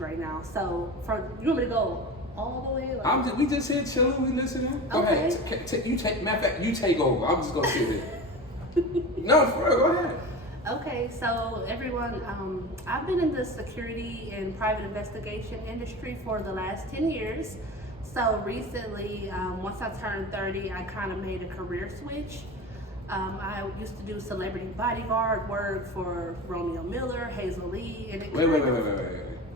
right now. So, you want me to go all the way? Like, we just here chilling, we listening. Go okay. ahead. Matter of fact, you take over. I'm just gonna sit there. No, for real, go ahead. Okay, so everyone, I've been in the security and private investigation industry for the last 10 years. So recently, once I turned 30, I kind of made a career switch. I used to do celebrity bodyguard work for Romeo Miller, Hazel Lee, and Wait.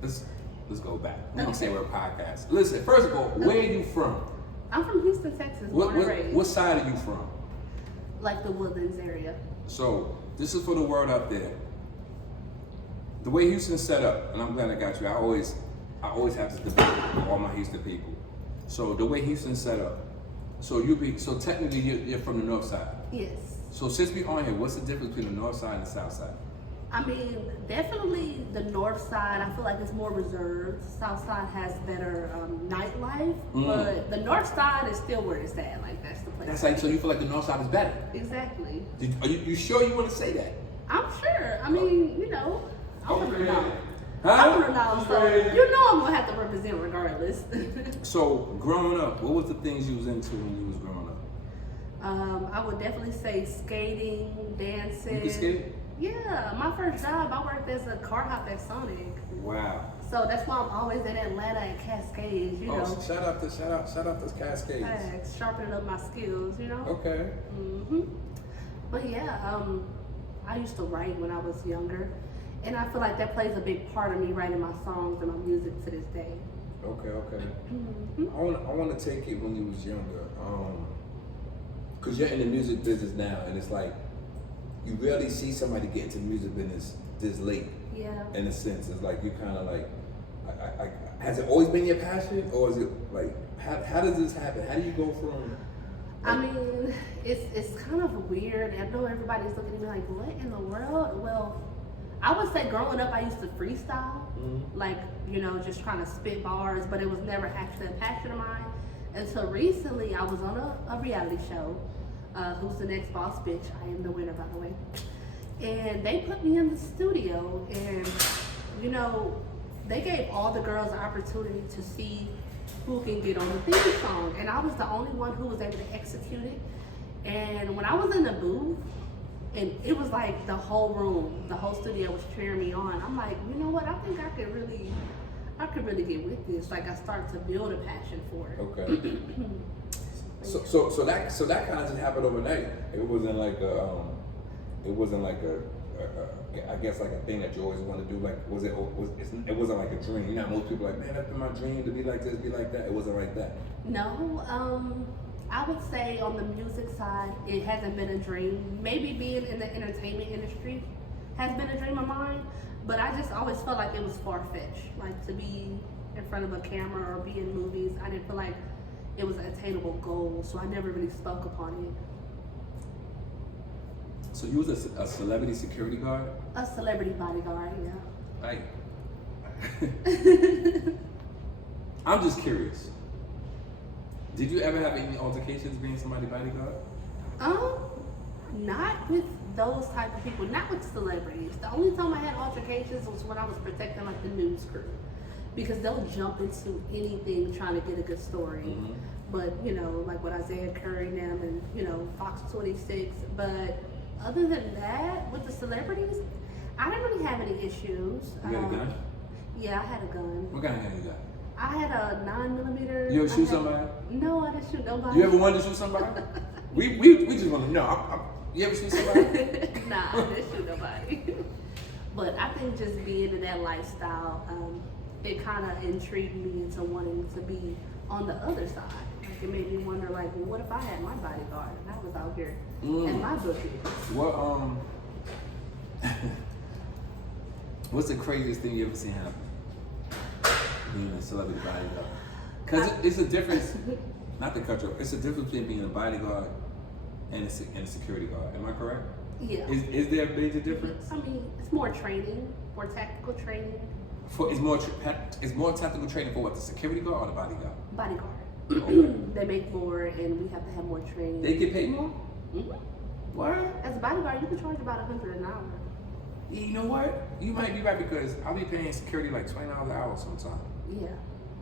Let's go back. We don't say we're a podcast. Listen, first of all, where are you from? I'm from Houston, Texas, born and raised. What side are you from? Like the Woodlands area. So, this is for the world out there. The way Houston's set up, and I'm glad I got you. I always have this debate with all my Houston people. So the way Houston's set up, so technically you're from the north side. Yes. So since we on here, what's the difference between the north side and the south side? I mean, definitely the north side, I feel like it's more reserved. South side has better nightlife, but the north side is still where it's at. Like, that's the place. That's like, so you feel like the north side is better? Exactly. Are you sure you want to say that? I'm sure. I mean, you know, I want to know. Huh? I want to know, so you know I'm going to have to represent regardless. So, growing up, what was the things you was into when you was growing up? I would definitely say skating, dancing. You could skate? Yeah, my first job, I worked as a car hop at Sonic. Wow. So that's why I'm always in Atlanta and Cascades, you know. Shout out to Cascades. Thanks, sharpening up my skills, you know. Okay. But yeah, I used to write when I was younger, and I feel like that plays a big part of me writing my songs and my music to this day. Okay. I want to take it when you was younger, cause you're in the music business now, and it's like you rarely see somebody get into the music business this late. Yeah. In a sense, it's like you kind of like, has it always been your passion, or is it like, how does this happen? How do you go from? I mean, it's kind of weird. I know everybody's looking at me like, what in the world? Well, I would say growing up, I used to freestyle, like, you know, just trying to spit bars, but it was never actually a passion of mine. Until recently, I was on a reality show, Who's the Next Boss Bitch? I am the winner, by the way. And they put me in the studio, and, you know, they gave all the girls an opportunity to see who can get on the theme song. And I was the only one who was able to execute it. And when I was in the booth, and it was like the whole room, the whole studio was cheering me on. I'm like, you know what? I think I could really get with this. Like, I started to build a passion for it. Okay. so that kind of just happened overnight. It wasn't like I guess like a thing that you always want to do. Like, it wasn't like a dream. You know, most people are like, man, that's been my dream to be like this, be like that. It wasn't like that. No, I would say on the music side, it hasn't been a dream. Maybe being in the entertainment industry has been a dream of mine, but I just always felt like it was far-fetched. Like, to be in front of a camera or be in movies, I didn't feel like it was an attainable goal, so I never really spoke upon it. So you was a celebrity security guard? A celebrity bodyguard, yeah. Like, I'm just curious. Did you ever have any altercations being somebody's bodyguard? Not with those type of people, not with celebrities. The only time I had altercations was when I was protecting like the news crew, because they'll jump into anything trying to get a good story. But you know, like with Isaiah Curry and them, and you know, Fox 26. But other than that, with the celebrities, I didn't really have any issues. You had a gun? Yeah, I had a gun. What kind of gun you got? I had a 9mm. You ever shoot somebody? No, I didn't shoot nobody. You ever wanted to shoot somebody? we just want to know. You ever shoot somebody? Nah, I didn't shoot nobody. But I think just being in that lifestyle, it kind of intrigued me into wanting to be on the other side. Like, it made me wonder, like, well, what if I had my bodyguard and I was out here in my booking? What what's the craziest thing you ever seen happen? Being a celebrity bodyguard. Because it's a difference, not to cut you off, it's a difference between being a bodyguard and a security guard. Am I correct? Yeah. Is there a major difference? I mean, it's more training, more tactical training. It's more tactical training for what, the security guard or the bodyguard? Bodyguard. Okay. They make more, and we have to have more training. They get paid more? Mm-hmm. What? As a bodyguard, you can charge about $100 an hour. You know what? You might be right because I'll be paying security like $20 an hour sometimes. Yeah,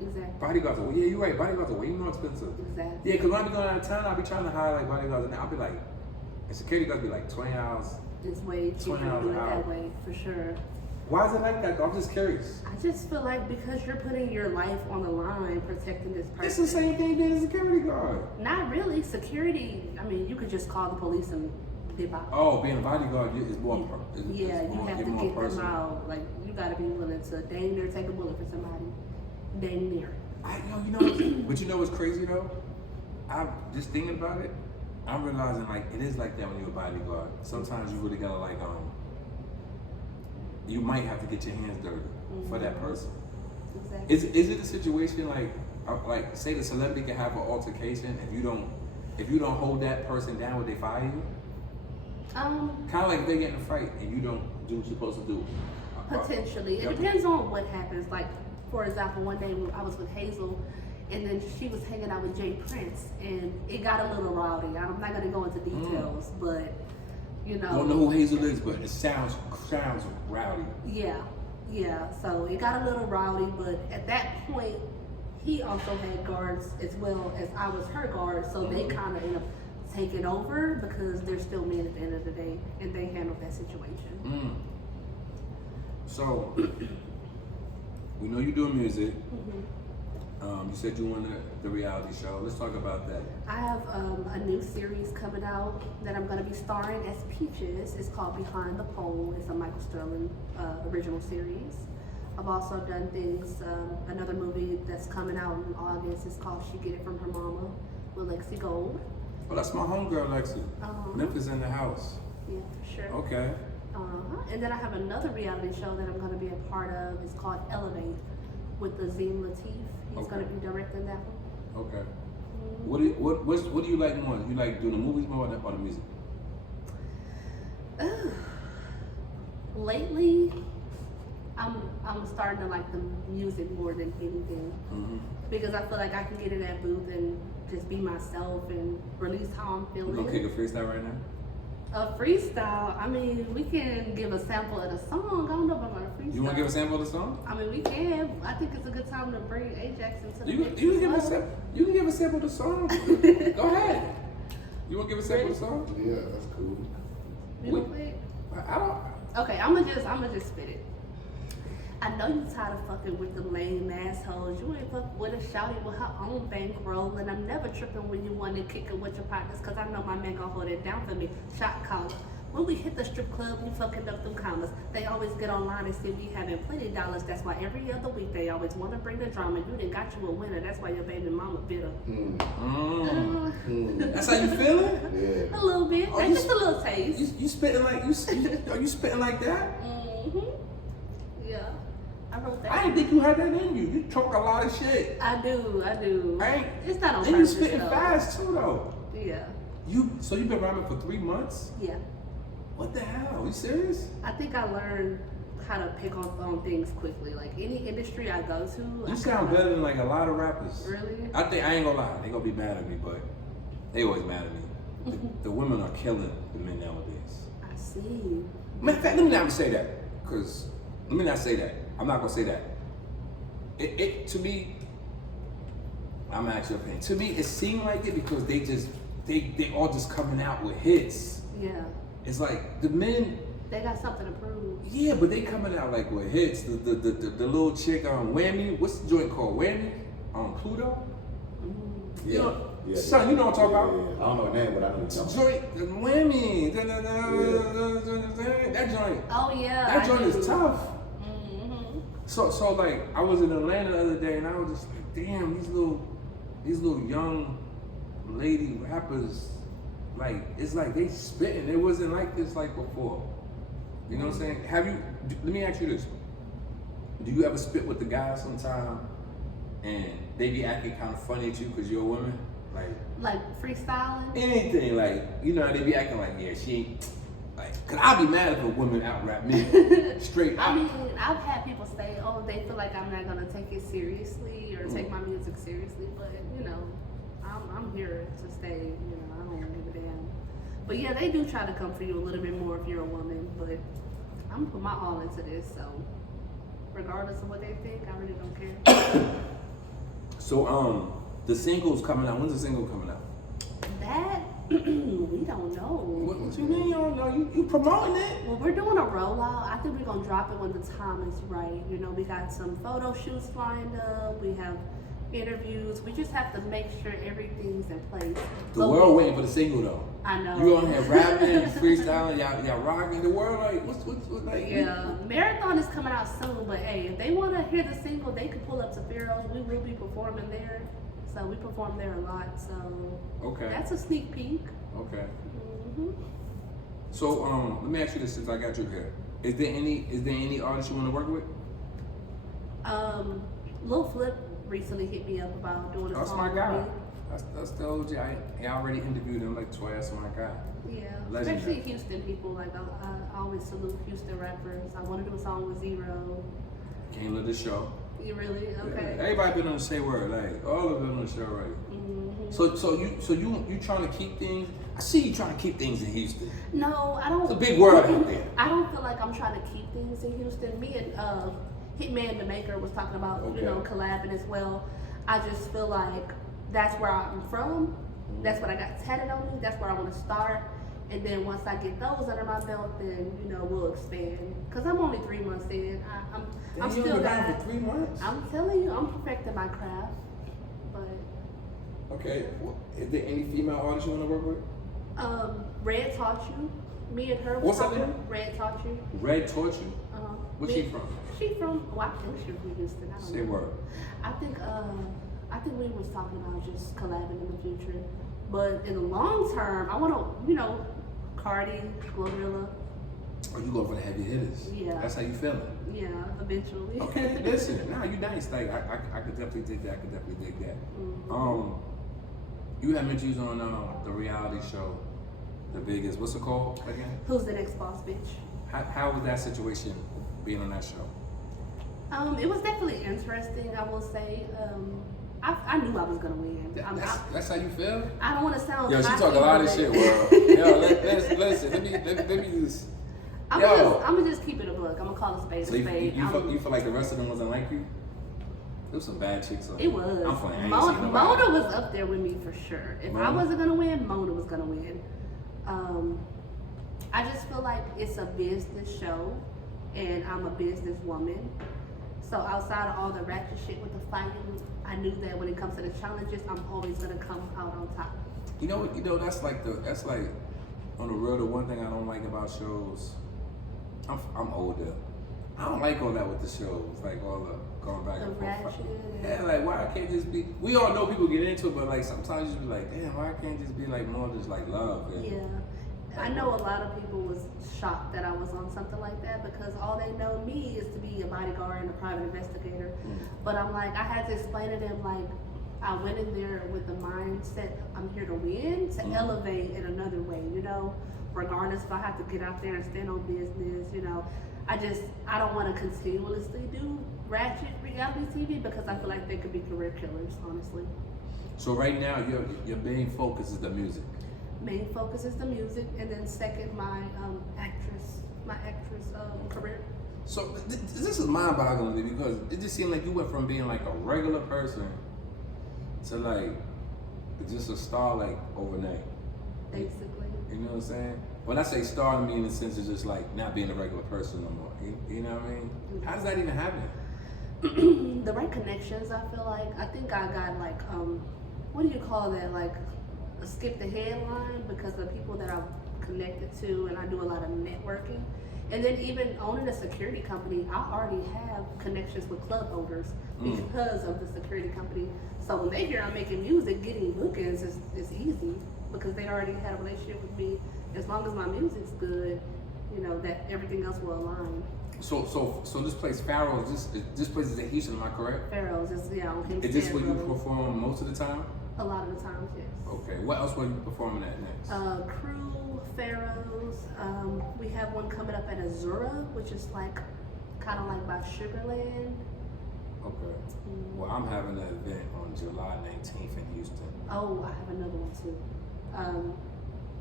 exactly. Bodyguards are, yeah, you're right. Bodyguards are way more expensive. Exactly. Yeah, because when I be going out of town, I'll be trying to hire like bodyguards, and I'll be like, and security guards be like $20. It's way cheaper to do it that way, for sure. Why is it like that though? I'm just curious. I just feel like because you're putting your life on the line protecting this person. It's the same thing being a security guard. Not really. Security, I mean, you could just call the police and dip out. Oh, being a bodyguard is more you have to get them out. Like, you gotta be willing to dang near take a bullet for somebody. Dang near. But you know what's crazy though? I'm just thinking about it. I'm realizing like it is like that when you're a bodyguard. Sometimes you really gotta like you might have to get your hands dirty for that person. Exactly. Is it a situation like say the celebrity can have an altercation if you don't hold that person down, would they fire you? Kind of like they get in a fight and you don't do what you're supposed to do. Potentially. It depends on what happens. Like, for example, one day I was with Hazel and then she was hanging out with Jay Prince and it got a little rowdy. I'm not going to go into details, but you know. I don't know who Hazel is, but it sounds rowdy. Yeah. So it got a little rowdy, but at that point, he also had guards as well as I was her guard. So they kind of ended up taking over because they're still men at the end of the day, and they handled that situation. So we know you're doing music. You said you wanted the reality show. Let's talk about that. I have a new series coming out that I'm going to be starring as Peaches. It's called Behind the Pole. It's a Michael Sterling original series. I've also done things, another movie that's coming out in August. It's called She Get It From Her Mama with Lexi Gold. Well, that's my homegirl, Lexi. Memphis in the house. Yeah, for sure. Okay. And then I have another reality show that I'm going to be a part of. It's called Elevate with Azim Latif. He's going to be directing that one. Okay. What do you like more? You like doing the movies more or the music? Lately, I'm starting to like the music more than anything because I feel like I can get in that booth and just be myself and release how I'm feeling. You gonna kick a freestyle right now? A freestyle? I mean, we can give a sample of the song. I don't know if I'm gonna freestyle. You wanna give a sample of the song? I mean, we can. I think it's a good time to bring Ajax into the mix. You can give a sample of the song. Go ahead. You wanna give a sample of the song? Yeah, that's cool. You wanna play it? I don't. Okay, I'm gonna just spit it. I know you tired of fucking with them lame assholes. You ain't fuck with a shouty with her own bankroll. And I'm never tripping when you want to kick it with your partners. Cause I know my man gon' hold it down for me. Shot caller. When we hit the strip club, we fucking up them commas. They always get online and say we having plenty of dollars. That's why every other week they always want to bring the drama. You done got you a winner. That's why your baby mama bitter. That's how you feeling? Yeah. A little bit. Oh, That's just a little taste. You spitting like are you spitting like that? Yeah. I wrote that. I didn't think you had that in you. You talk a lot of shit. I do. It's not on And you purpose spitting though. fast too though. Yeah. So you've been rhyming for 3 months? Yeah. What the hell? You serious? I think I learned how to pick on things quickly. Like any industry I go to. You sound better than like a lot of rappers. Really? I ain't gonna lie. They gonna be mad at me, but they always mad at me. The women are killing the men nowadays. I see. Matter of fact, let me not say that. Cause let me not say that. I'm not gonna say that. It to me, I'm actually opinion. To me, it seemed like it because they all just coming out with hits. Yeah. It's like the men. They got something to prove. Yeah, but they coming out like with hits. The little chick on Whammy. What's the joint called? Whammy on Pluto. Yeah. Son, you know what I'm talking about? Yeah. I don't know the name, but I know what you're talking about. Joint, the Whammy. That joint. Oh yeah. That joint is tough. Mm-hmm. So like I was in Atlanta the other day and I was just like, damn, these little young lady rappers, like it's like they spitting. It wasn't like this like before. You know what I'm saying? Let me ask you this. Do you ever spit with the guys sometime and they be acting kind of funny at you because you're a woman? Like freestyling? Anything, like, you know, they be acting like, yeah, she ain't, like, cause I'll be mad if a woman out rap me. Straight up. I mean, I've had people say, oh, they feel like I'm not gonna take it seriously or take my music seriously, but you know, I'm here to stay, you know, I don't give a damn. But yeah, they do try to come for you a little bit more if you're a woman, but I'm gonna put my all into this. So regardless of what they think, I really don't care. So the single's coming out. When's the single coming out? That we don't know. What you mean you don't know? You promoting it? Well, we're doing a rollout. I think we're gonna drop it when the time is right. You know, we got some photo shoots lined up. We have interviews. We just have to make sure everything's in place. The world waiting for the single though. I know. You on here rapping, freestyling, y'all rocking the world like what's like? Yeah, Marathon is coming out soon, but hey, if they want to hear the single, they can pull up to Pharaoh's. We will be performing there, so we perform there a lot. So Okay. that's a sneak peek. Okay. Hmm. So let me ask you this since I got you here. Is there any artists you want to work with? Lil Flip recently hit me up about doing a That's song my guy. with me. That's the OG. I already interviewed him like twice. That's my guy. Yeah, Legendary. especially Houston people. Like I always salute Houston rappers. I want to do a song with Zero. Came to the show. You really? Okay. Yeah. Everybody been on the same word. Like all of them on the show already. Mm-hmm. So you trying to keep things? I see you trying to keep things in Houston. No, I don't. It's a big world out there. I don't feel like I'm trying to keep things in Houston. Me and Hitman the Maker was talking about collabing as well. I just feel like that's where I'm from. That's what I got tatted on me. That's where I want to start. And then once I get those under my belt, then we'll expand. Cause I'm only 3 months in. I'm you still been got. around for 3 months. I'm telling you, I'm perfecting my craft. But Okay. Well, is there any female artists you want to work with? Red Taught You. Me and her. What's her talking. name? Red Taught You. Red Torture. Where's she from? She from. Well, I think she's from Houston. I don't Say know. word. I think we was talking about just collabing in the future, but in the long term, I want to, Cardi, Glorilla. Oh, you go for the heavy hitters. Yeah. That's how you feeling. Yeah, eventually. Okay, listen. Now you nice. Like I could definitely dig that. Mm-hmm. You had mentioned you was on the reality show, The Biggest. What's it called again? Who's the next boss bitch? How was that situation being on that show? It was definitely interesting. I will say. I knew I was gonna win. That's how you feel? I don't want to sound. Yo, she cocky, talk a lot of but- shit, world. Yo, listen. Let me just. I'm gonna just keep it a book. I'm gonna call a spade So a you spade. feel like the rest of them wasn't like you? There was some bad chicks on It was. I'm playing. I ain't seen nobody. Mona was up there with me for sure. If I Mona? wasn't gonna win, Mona was gonna win. I just feel like it's a business show, and I'm a businesswoman. So outside of all the ratchet shit with the fighting, I knew that when it comes to the challenges, I'm always gonna come out on top. You know that's like on the real. The one thing I don't like about shows. I'm older. I don't like all that with the shows, like all the going back The and ratchet. forth. Yeah, like why can't just be? We all know people get into it, but like sometimes you just be like, damn, why can't just be like more just like love? And, Yeah. I know a lot of people was shocked that I was on something like that because all they know me is to be a bodyguard and a private investigator. But I'm like, I had to explain to them like, I went in there with the mindset I'm here to win, to elevate in another way, regardless if I have to get out there and stand on business, I don't want to continuously do ratchet reality TV because I feel like they could be career killers, honestly. So right now, your main focus is the music. Main focus is the music, and then second, my actress career. So this is mind-boggling to me because it just seemed like you went from being like a regular person to like just a star like overnight. Basically. You know what I'm saying? When I say star, I mean in the sense of just like not being a regular person no more. You know what I mean? How does that even happen? The right connections, I feel like. I think I got like, what do you call that? Like a skip the headline because of people that I'm connected to, and I do a lot of networking. And then even owning a security company, I already have connections with club owners because of the security company. So when they hear I'm making music, getting bookings is easy because they already had a relationship with me. As long as my music's good, that everything else will align. So this place, Pharaoh's, this place is in Houston, am I correct? Pharaoh's is on Hempstead Is this where you Road. perform most of the time? A lot of the times, yes. Okay. What else were you performing at next? Crew, Pharaoh's. We have one coming up at Azura, which is like kind of like by Sugarland. Okay. Well, I'm having an event on July 19th in Houston. Oh, I have another one too.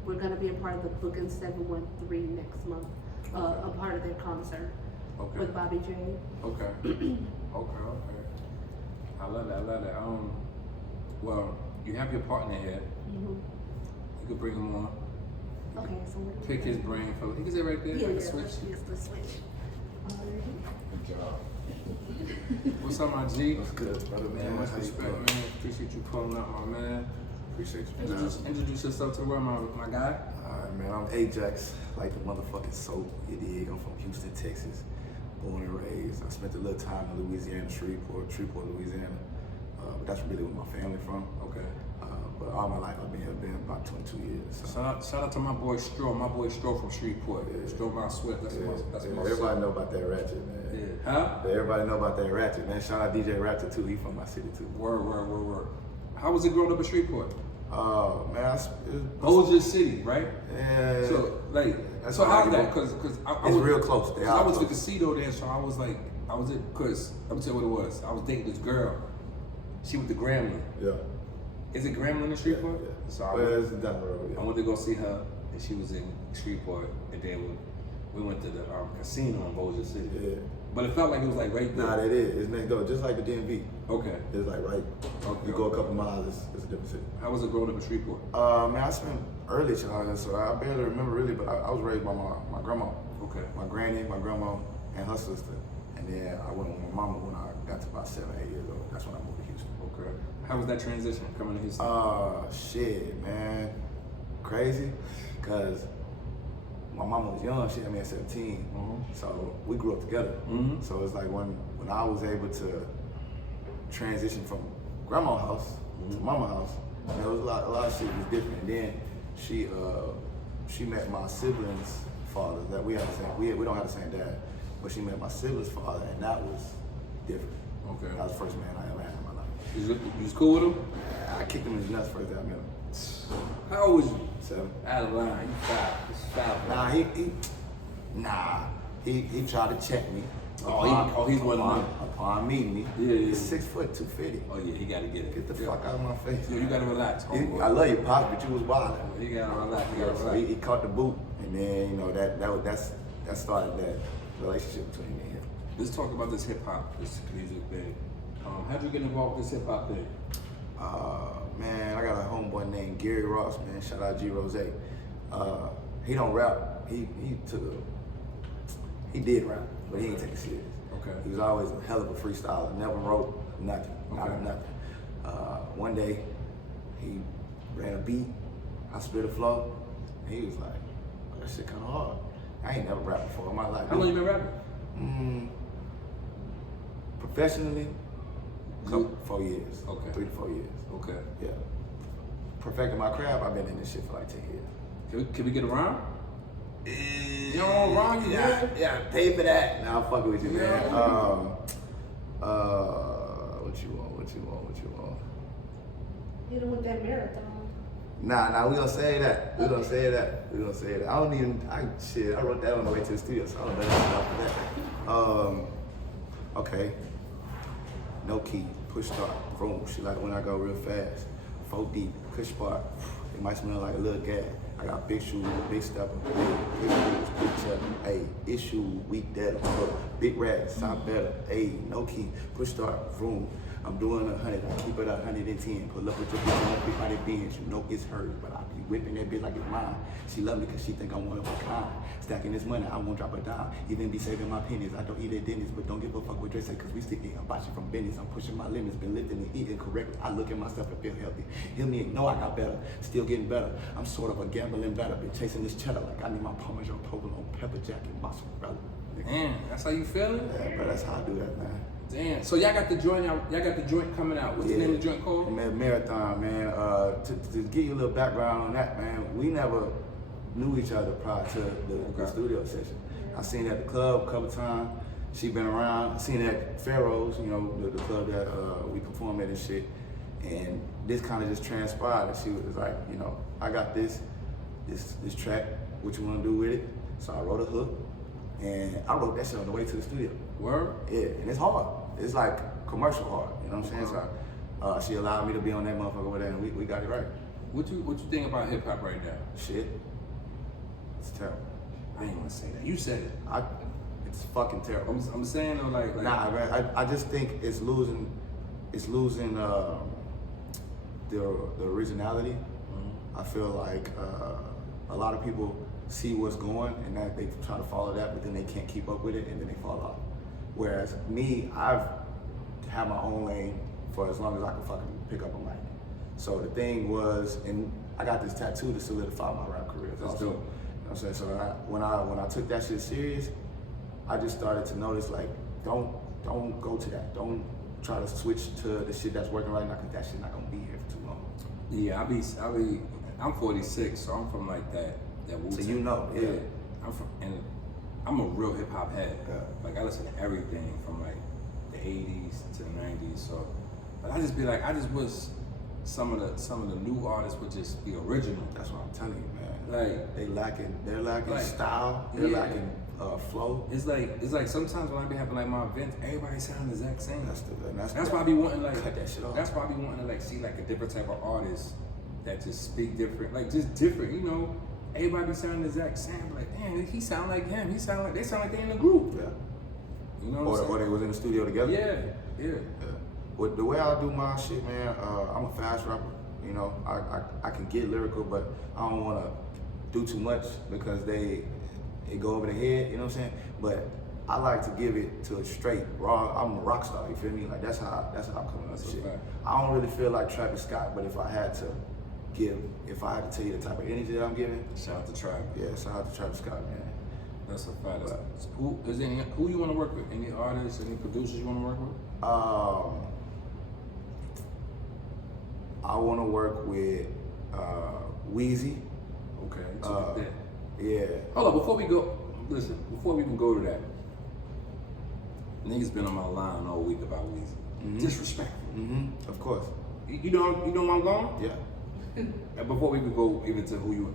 We're gonna be a part of the Booking 713 next month. a part of their concert Okay. with Bobby J. Okay. Okay. I love that. Well, you have your partner here. Mm-hmm. You could bring him on. Okay, so what do we Pick his do? brain for. He can sit right there. Yeah, like yeah, a switch. yes, the switch. Alrighty. Good job. What's up, my G? That's good, brother, man. Much How you respect, doing? man. Appreciate you pulling up, my man. Appreciate you. man. Introduce yourself to the world, my guy. Alright, man. I'm Ajax, like the motherfucking soap. You dig? I'm from Houston, Texas. Born and raised. I spent a little time in Louisiana, Shreveport, Louisiana. But that's really where my family from. Okay. But all my life I've been here, been about 22 years. So. Shout out to my boy Stroh. My boy Stroh from Shreveport. Yeah. Stroh Mount Swift. That's my Everybody son. know about that ratchet, man. Yeah. Huh? Everybody know about that ratchet, man. Shout out DJ Ratchet too. He from my city too. Word. How was it growing up in Shreveport? Man, Bossier City, right? Yeah. So like, That's so how's arguable. that? Cause I It's was real close. They 'cause are I was close. the casino there, so I was like, I'm gonna tell you what it was. I was dating this girl. She went to Grambling. Yeah. Is it Grambling in Shreveport? Yeah. So I Well, went, it's down the road. I went to go see her, and she was in Shreveport, and then we went to the casino in Bossier City. Yeah. But it felt like it was like right there. Nah, that is. It's next door, just like the DMV. Okay. It's like right. Okay. You go a couple miles, it's a different city. How was it growing up in Shreveport? Man, I spent early childhood, so I barely remember really, but I was raised by my grandma, Okay. my granny, my grandma, and her sister. And then I went with my mama when I got to about 7, 8 years old. That's when I moved to Houston. Okay. How was that transition coming to Houston? Shit, man. Crazy. Cause my mama was young, she had me at 17. Mhm. So we grew up together. Mhm. So it's like when I was able to transition from grandma's house to mama's house, there was a lot of shit was different. And then she met my siblings' father. That we don't have the same dad, but she met my siblings' father, and that was different. Okay. That was the first man I ever had in my life. You was cool with him? I kicked him in his nuts first day I met him. How old was you? 7. Out of line. You five. It's five. He tried to check me. He's one of them. Upon meeting me. Yeah. He's 6 foot 250. Oh yeah, he gotta get it. Get the fuck out of my face. Yo, you gotta relax. I love you, Pop, but you was wild. You gotta relax. You gotta So relax. he caught the boot, and then that started that relationship between me and him. Let's talk about this hip hop, this music thing. How'd you get involved with this hip hop thing? Man, I got a homeboy named Gary Ross, man. Shout out G Rose. He don't rap. He did rap, but he ain't take it serious. Okay. He was always a hell of a freestyler. Never wrote nothing. Not Okay. nothing. One day, he ran a beat. I spit a flow. And he was like, oh, that shit kind of hard. I ain't never rapped before in my life. How long you been rapping? Professionally, 4 years. Okay. 3 to 4 years. Okay. Yeah. Perfecting my craft, I've been in this shit for like 10 years. Can we get around? You don't want wrong, you Yeah, good? yeah, pay for that. Nah, I'm fucking with you, man. Yeah. What you want? Hit him with that marathon. Nah, we gonna say that. We gonna say that. I wrote that on the way to the studio, so I don't know nothing about that. Okay. No key, push start, vroom. She like when I go real fast. 4 deep, push part. It might smell like a little gas. I got big shoes, big stepper, big shoes, big chubby. Ayy, issue, weak data, big rats, sound better. Ayy, no key, push start, vroom. I'm doing 100, I keep it 110. Pull up with your bitch on big body beans. You know it's hers, but I be whipping that bitch like it's mine. She love me cause she think I'm one of a kind. Stacking this money, I won't drop a dime. Even be saving my pennies. I don't eat at Denny's, but don't give a fuck what they say cause we still eating. I'm watching from business. I'm pushing my limits, been lifting and eating correctly. I look at myself and feel healthy. Hear me, know I got better, still getting better. I'm sort of a gambling better, been chasing this cheddar like I need my Parmesan provolone, pepper jacket, mozzarella. Damn, that's how you feeling? Yeah, bro, that's how I do that, man. Damn. So y'all got the joint out. Y'all got the joint coming out. What's the name of the joint called? Marathon, man. To give you a little background on that, man, we never knew each other prior to the studio session. I seen her at the club a couple times. She been around. I seen her at Pharaoh's, you know, the club that we performed at and shit. And this kind of just transpired. And she was like, you know, I got this track. What you want to do with it? So I wrote a hook, and I wrote that shit on the way to the studio. Word? Yeah, and it's hard. It's like commercial hard. You know what I'm saying? So she allowed me to be on that motherfucker over there, and we got it right. What you think about hip hop right now? Shit. It's terrible. I didn't want to say that. You said it. It's fucking terrible. I'm saying though, like nah, man. I just think it's losing the originality. I feel like a lot of people see what's going and that they try to follow that, but then they can't keep up with it and then they fall off. Whereas me, I've had my own lane for as long as I can fucking pick up a mic. So the thing was, and I got this tattoo to solidify my rap career. That's also. dope. You know what I'm saying? So when I took that shit serious, I just started to notice like, don't go to that. Don't try to switch to the shit that's working right now because that shit not gonna be here for too long. Yeah, I'm 46, so I'm from like that Wu-Tang. So you know, yeah. I'm a real hip hop head. Yeah. Like I listen to everything from like the 80s to the 90s. So, but I just wish some of the new artists would just be original. That's what I'm telling you, man. Like they're lacking like, style. They're yeah. lacking flow. It's like sometimes when I be having like my events, everybody sound the exact same. That's why I be wanting like cut that shit off. That's why I be wanting to like see like a different type of artist that just speak different, like just different. You know, everybody be sounding the exact same. Like damn, he sound like him. They sound like they in a group. Yeah. You know what I'm saying? Or they was in the studio together. Yeah. Well, the way I do my shit, man, I'm a fast rapper. You know, I can get lyrical, but I don't want to do too much because it go over the head. You know what I'm saying? But I like to give it to a straight raw. I'm a rock star. You feel me? Like that's how I'm coming up with shit. Right. I don't really feel like Travis Scott, but if I had to tell you the type of energy that I'm giving, Shout out to Travis. yeah, shout out to Travis Scott, man. That's a fact. Who you want to work with? Any artists? Any producers you want to work with? I want to work with Weezy. Okay. So that. Yeah. Hold on, before we even go to that, niggas been on my line all week about Weezy. Mm-hmm. Disrespectful. Of course. You know where I'm going? Yeah. And before we even go even to who you,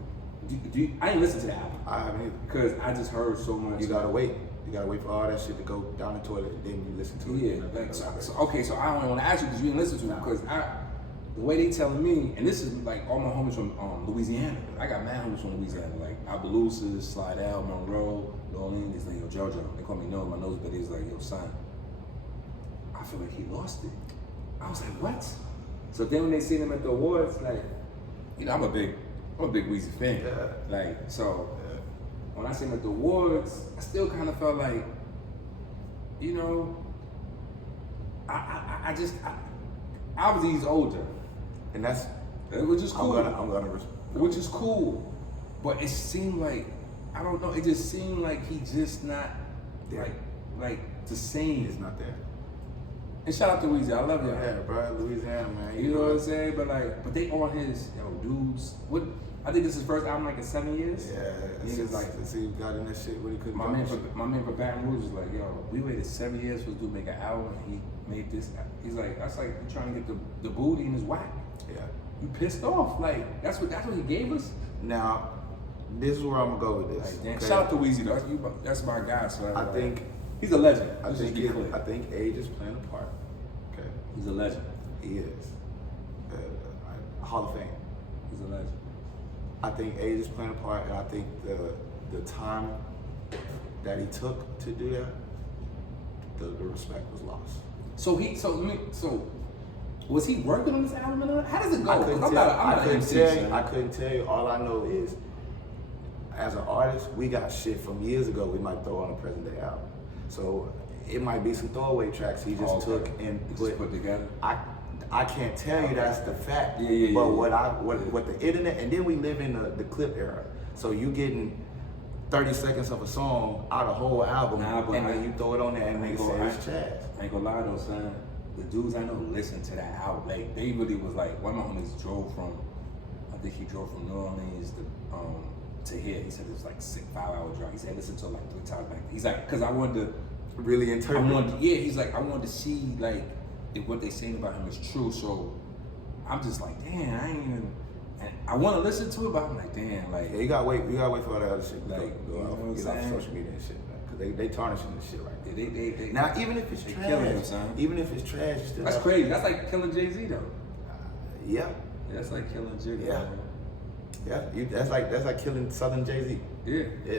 I didn't listen to the album. I haven't either. Because I just heard so much. You gotta wait. You gotta wait for all that shit to go down the toilet, and then you listen to it. Yeah. Like, so I don't want to ask you because you didn't listen to it. Because the way they telling me, and this is like all my homies from Louisiana. I got mad homies from Louisiana, like Opelousas, Slidell, Monroe, New Orleans. He's like, yo, JoJo. They call me Nose, my nose, but he's like, yo, son. I feel like he lost it. I was like, what? So then when they seen him at the awards, like, you know, I'm a big Weezy fan. Yeah. Like, so when I seen him at the awards, I still kind of felt like, you know, obviously he's older. And that's Which is cool. I'm gonna Which is cool. But it seemed like, I don't know, it just seemed like he just not like the same. It's not there. And shout out to Weezy, I love y'all. Yeah, bro, Louisiana, man. You know what I'm saying? But they on his dudes. What I think this is his first album like in 7 years. Yeah, Niggas like see you got in that shit when he couldn't. my man for Baton Rouge was like, yo, we waited 7 years for this dude to make an album and he made this. He's like, that's like you trying to get the booty in his whack. Yeah. You pissed off. Like that's what he gave us. Now, this is where I'm gonna go with this. Like, damn, okay? shout out to Weezy though. That's my guy. So I think he's a legend. I Let's just be clear. think age is playing a part. Okay. He's a legend. He is. Hall of Fame. He's a legend. I think age is playing a part, and I think the time that he took to do that, the respect was lost. So was he working on this album? And how does it go? I couldn't I'm tell. not an MC, I couldn't tell you. All I know is, as an artist, we got shit from years ago. We might throw on a present day album. So it might be some throwaway tracks he just took and put together. I can't tell you that's the fact. Yeah. But what the internet, and then we live in the clip era. So you getting 30 seconds of a song out of a whole album, and then you throw it on there and they say it's Chaz. I ain't gonna lie though, son. The dudes I know listen to that album. Like they really was like, one of my homies drove from, I think he drove from New Orleans to here. He said it was like 5-hour drive. He said listen to it like 3 times back. He's like, cause I wanted to really interpret. He's like, I wanted to see like if what they saying about him is true. So I'm just like, damn, I ain't even. And I want to listen to it, but I'm like, damn, like. Yeah, you gotta wait for all that other shit. Like, go off, get off social media and shit, man. Cause they tarnishing this shit right now. They now, even if it's trash, even if it's trash, you still that's crazy. That's like killing Jay-Z though. Yeah. That's like killing Jigga. Yeah. Yeah, that's like killing Southern Jay-Z. Yeah. Yeah.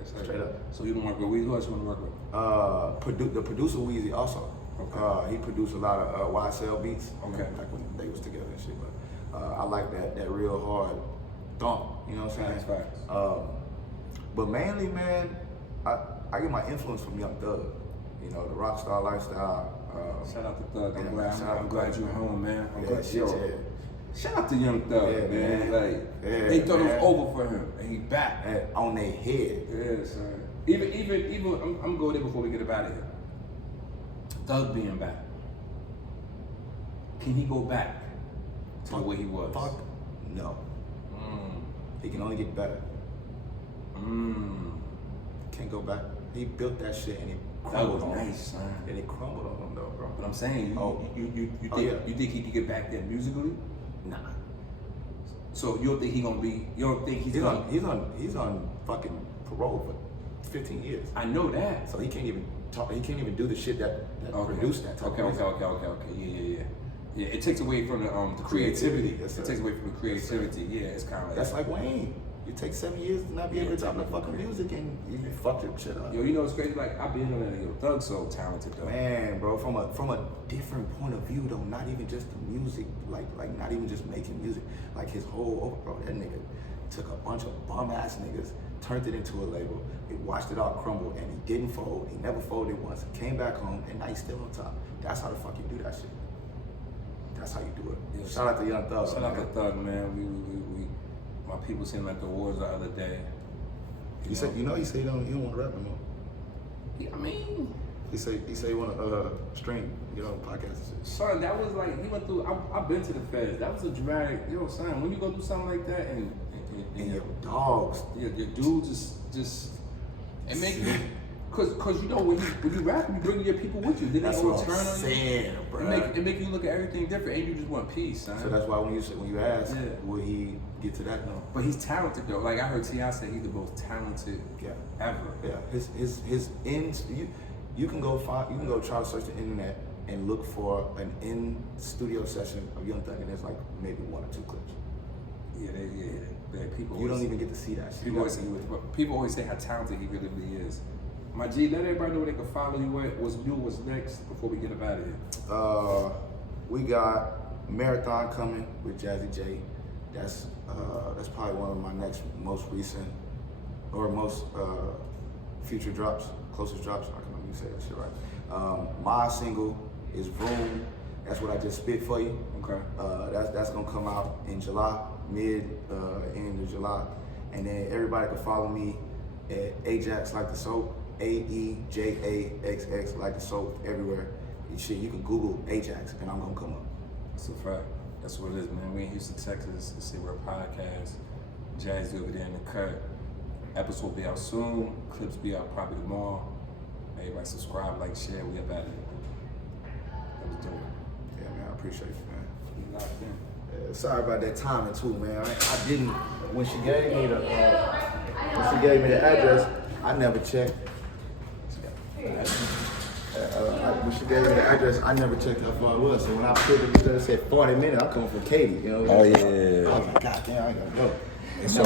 It's like, Straight up. So you don't work with Weezy? Who else you want to work with? The producer Weezy also. Okay. He produced a lot of YSL beats. Okay. Like when they was together and shit. But I like that real hard thump. You know what I'm saying? That's facts. But mainly, man, I get my influence from Young Thug. You know, the rock star lifestyle. Shout out to Thug. Yeah, I'm glad you're home, man. I'm Yeah, glad shit, yeah. Shout out to Young Thug, Yeah, man. man. Like Yeah, they thought it man. was over for him, and he back. And on their head. Yeah, son. Even I'm gonna go there before we get up out of here. Thug being back. Can he go back to the way he was? Fuck no. He can only get better. Can't go back. He built that shit and it That crumbled was on him. nice, son. And it crumbled on him though, bro. But I'm saying, you think he could get back there musically? Nah. So you don't think you don't think He's on fucking parole for 15 years. I know that. So he can't even talk. He can't even do the shit that produced that type Okay. of music. Yeah, it takes away from the creativity. Yes, It sir. takes away from the creativity. Yeah, it's kind of like That's like Wayne. You take 7 years to not be able to talk about fucking music and you fucked your shit up. Yo, you know what's crazy? Like I've been on that. Yo, Thug's so talented though. Man, bro, from a different point of view though, not even just the music, like not even just making music, like his whole bro, that nigga took a bunch of bum ass niggas, turned it into a label, he watched it all crumble, and he didn't fold. He never folded once. Came back home, and now he's still on top. That's how the fuck you do that shit. That's how you do it. Yeah, Shout out to Young Thug. Shout out to Thug, man. We my people seen like the awards the other day. He said he don't want to rap no more. Yeah, I mean, He say he want to stream, podcasts and shit. son, that was like he went through. I've been to the feds. That was a dramatic. Son, when you go through something like that and And your dogs. your dude just it make you. Cause you know when you rap, you bring your people with you. Then That's they all what turn I'm on you. saying, bro. It make you look at everything different, and you just want peace, son. So that's why when you ask, Yeah. will he get to that? No. But he's talented though. Like I heard T.I. say he's the most talented Yeah. ever. Yeah. His ends. You can go try to search the internet and look for an in studio session of Young Thug, and there's like maybe 1 or 2 clips. Yeah, people. You always- don't even get to see that shit. People always say how talented he really is. My G, let everybody know where they can follow you at. What's new? What's next? Before we get up out of here. We got Marathon coming with Jazzy J. That's probably one of my next most recent or most future drops, closest drops. I can remember you say that shit right. My single is Room. That's what I just spit for you. Okay. That's gonna come out in July, end of July, and then everybody can follow me at Ajax Like the Soap, AEJAXX Like the Soap everywhere. Shit, you can Google Ajax and I'm gonna come up. That's a fact. That's what it is, man. We in Houston, Texas. The Say Word Podcast. Jazzy over there in the cut. Episode will be out soon. Clips be out probably tomorrow. Everybody subscribe, like, share. We up out of here. That was dope. Yeah, man, I appreciate you, man. We locked in. Sorry about that timing too, man. I didn't when she gave me the address. I never checked. When she gave me the address, I never checked how far it was. So when I put it, it said 40 minutes. I'm coming from Katy, Oh, yeah. I was like, God damn, I gotta go. And so